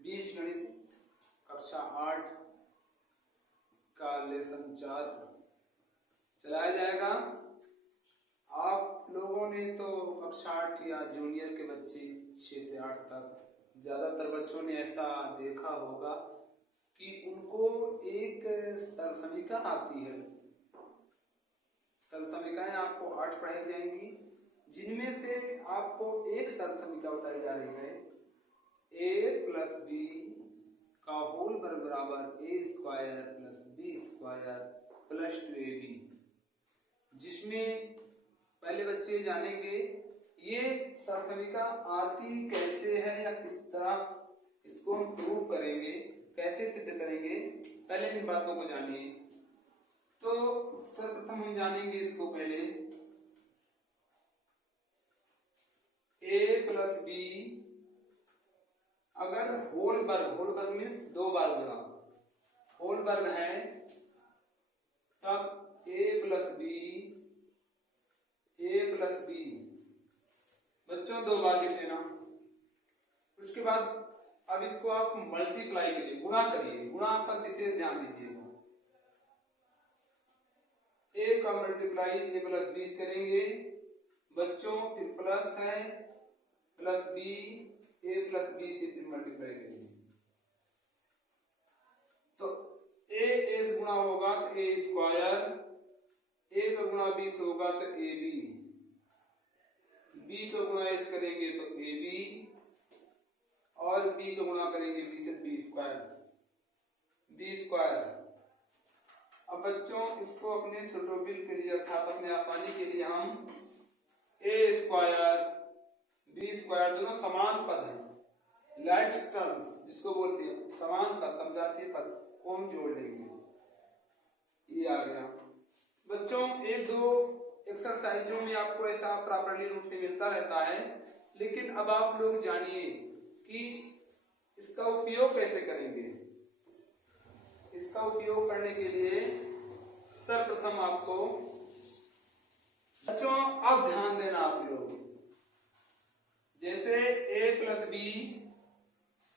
बीजगणित कक्षा 8 का लेसन 4 चलाया जाएगा। आप लोगों ने तो कक्षा 8 या जूनियर के बच्चे 6 से 8 तक ज़्यादातर बच्चों ने ऐसा देखा होगा कि उनको एक सरसमिका आती है। सरसमिकाएं आपको 8 पढ़ाई जाएंगी, जिनमें से आपको एक सरसमिका बताई जा रही है a प्लस बी का होल वर्ग बराबर A square plus B square plus 2ab, जिसमें पहले बच्चे जानेंगे ये सरसमिका आती कैसे है या किस तरह इसको हम प्रूव करेंगे, कैसे सिद्ध करेंगे, पहले इन बातों को जानिए। तो सर्वप्रथम हम जानेंगे इसको पहले a प्लस बी अगर होल वर्ग मीन्स 2 बार गुणा होल वर्ग है, तब a प्लस बी बच्चों 2 बार लिख लेना। उसके बाद अब इसको आप मल्टीप्लाई करिए, गुणा करिए, गुणा पर विशेष ध्यान दीजिएगा। a का मल्टीप्लाई a प्लस बी करेंगे बच्चों, फिर प्लस है plus b a plus b से फिर मल्टीप्लाई करेंगे, तो a से गुणा होगा तो a स्क्वायर, a का गुणा b से होगा तो ab, b का गुणा s करेंगे तो ab और b का गुणा करेंगे b से b स्क्वायर। अब बच्चों इसको अपने सुटेबल के लिए अर्थात अपने आसानी के लिए हम a स्क्वायर b स्क्वायर दोनों समान पद हैं, लाइक टर्म्स जिसको बोलते हैं, समान पद समझाते पद को हम जोड़ लेंगे। ये आ गया बच्चों। एक दो एक्सरसाइजों में आपको ऐसा प्रॉपर्ली रूप से मिलता रहता है, लेकिन अब आप लोग जानिए कि इसका उपयोग कैसे करेंगे। इसका उपयोग करने के लिए सर्वप्रथम आपको बच्चों अब ध्यान देना आप लोग, जैसे a प्लस बी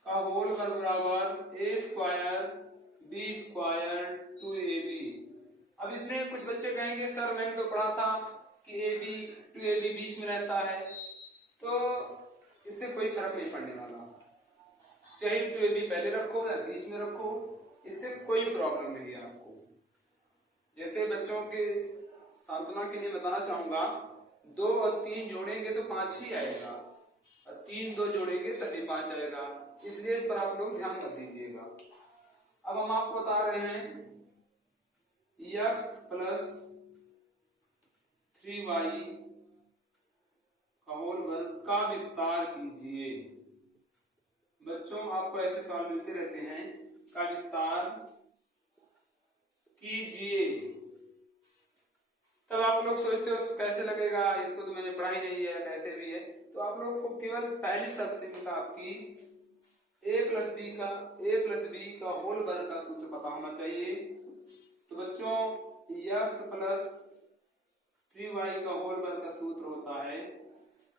का होल वर्ग बराबर A square B square 2ab। अब इसमें कुछ बच्चे कहेंगे सर मैंने तो पढ़ा था कि ab 2ab बीच में रहता है, तो इससे कोई फर्क नहीं पड़ने वाला, चाहे 2ab पहले रखो या बीच में रखो, इससे कोई प्रॉब्लम नहीं है आपको। जैसे बच्चों के सांत्वना के लिए बताना चाहूंगा, 2 और 3 जोड़ेंगे तो 5 ही आएगा, और 3 2 जोड़ेंगे तभी 5 आएगा, इसलिए इस पर आप लोग ध्यान मत दीजिएगा। अब हम आपको बता रहे हैं x प्लस 3y का होल वर्ग का विस्तार कीजिए। बच्चों आपको ऐसे सवाल मिलते रहते हैं, का विस्तार कीजिए। तब आप लोग सोचते हो कैसे लगेगा, इसको तो मैंने पढ़ाई नहीं है, कैसे भी है, तो आप लोगों को केवल पहली सबसे आपकी a प्लस बी का होल वर्ग का सूत्र पता होना चाहिए। तो बच्चों x प्लस 3y का होल वर्ग का सूत्र होता है,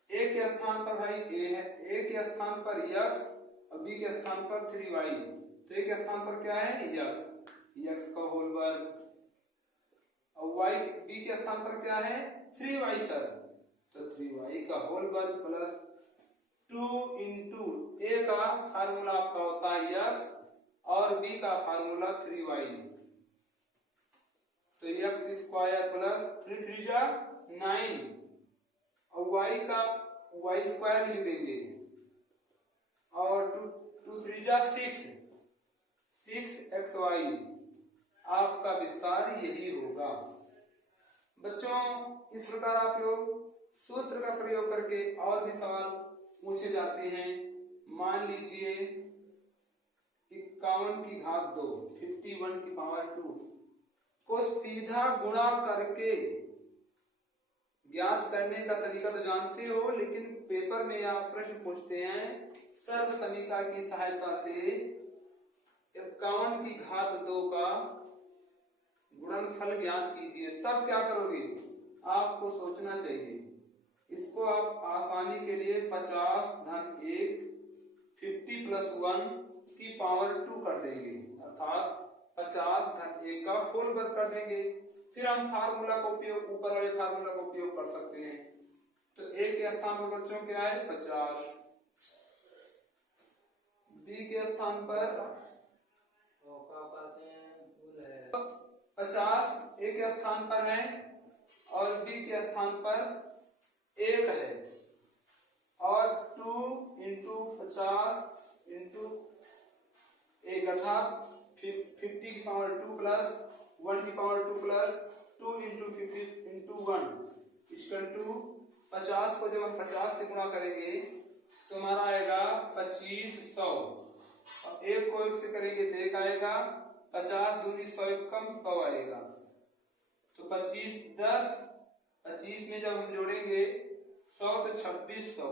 a के स्थान पर भाई a है, a के स्थान पर x और b के स्थान पर 3y, तो a के स्थान पर क्या है x का होल वर्ग, और y b के स्थान पर क्या है 3y सर, तो 3y का होल वर्ग प्लस 2 इंटू a का फार्मूला आपका होता है x और b का फार्मूला 3y, तो x स्क्वायर प्लस 3 3 जा 9 और y का y स्क्वायर लिख देंगे और 2 3 जा 6xy, आपका विस्तार यही होगा। बच्चों इस प्रकार आप लोग सूत्र का प्रयोग करके और भी सवाल पूछे जाते हैं। मान लीजिए 51 की घात 2 51 की पावर 2 को सीधा गुणा करके ज्ञात करने का तरीका तो जानते हो, लेकिन पेपर में आप प्रश्न पूछते हैं सर्वसमीका की सहायता से 51 की घात 2 का गुणनफल ज्ञात कीजिए। तब क्या करोगे, आपको सोचना चाहिए। इसको आप आसानी के लिए 50 धन 1 50 प्लस 1 की पावर 2 कर देंगे, अर्थात 50 धन 1 का होल वर्ग कर देंगे। फिर हम फार्मूला का उपयोग, ऊपर वाले फार्मूला का उपयोग कर सकते हैं। तो ए के स्थान पर बच्चों क्या है 50, बी के स्थान पर 50 ए के स्थान पर है और बी के स्थान पर 1 है, और 2 इंटू 50 इंटू 1 अर्थात 50 की पावर 2 प्लस 1 की power 2 plus 2 into 50 into 1 equal to 50 को जब हम 50 से गुणा करेंगे तो हमारा आएगा 2500, और 1 को 1 से करेंगे तो 1 आएगा, 50 दूनी 100 कम 100 आएगा। तो 25 10, 25 में जब हम जोड़ेंगे 100 तो 2600,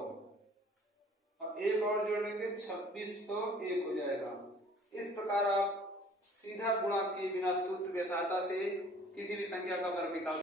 और 1 और जोड़ेंगे 2601 हो जाएगा। इस प्रकार आप सीधा गुणा के बिना सूत्र की सहायता से किसी भी संख्या का वर्ग निकाल